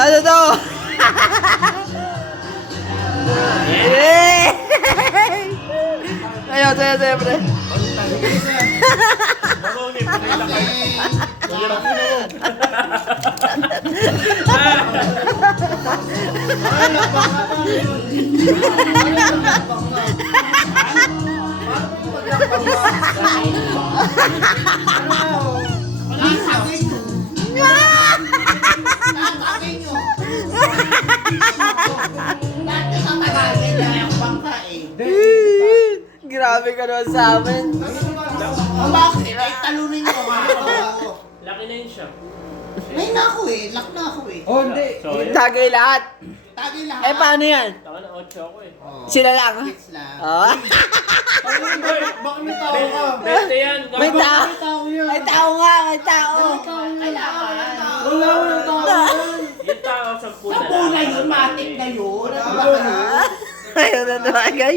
Ano to? Ayaw, sayo, pre. Grabe ka naman sa amin. Bakit? Ay, talunin mo nga. Laki na yun siya. May na ako eh. Lock na ako eh. Oh, hindi. Sorry. Tagay lahat. Tagay lahat. Eh, paano yan? Taka na 8 ako eh. Sila lang. Kids lang. Oh. Bakit may tao ka? Beste yan. May tao. Tao yan. May tao nga, may tao. Kailangan. Wala walang tao yan. Yung tao sa puna. Sa puna yun, matik na yun. Ayun na bagay.